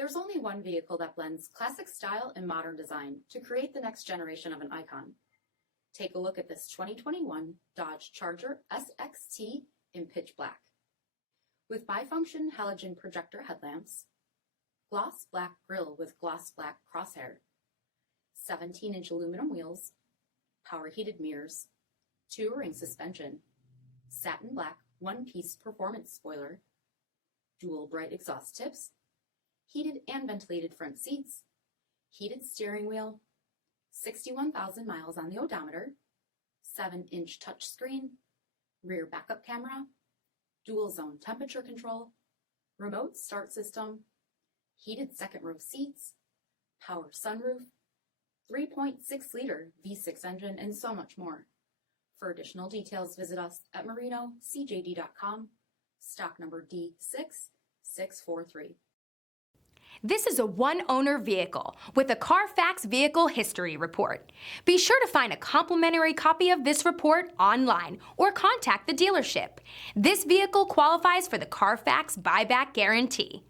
There's only one vehicle that blends classic style and modern design to create the next generation of an icon. Take a look at this 2021 Dodge Charger SXT in pitch black. With bifunction halogen projector headlamps, gloss black grille with gloss black crosshair, 17-inch aluminum wheels, power heated mirrors, two-ring suspension, satin black one-piece performance spoiler, dual bright exhaust tips, heated and ventilated front seats, heated steering wheel, 61,000 miles on the odometer, 7-inch touchscreen, rear backup camera, dual zone temperature control, remote start system, heated second row seats, power sunroof, 3.6-liter V6 engine, and so much more. For additional details, visit us at marinocjd.com, stock number D6643. This is a one-owner vehicle with a CARFAX Vehicle History Report. Be sure to find a complimentary copy of this report online or contact the dealership. This vehicle qualifies for the CARFAX Buyback Guarantee.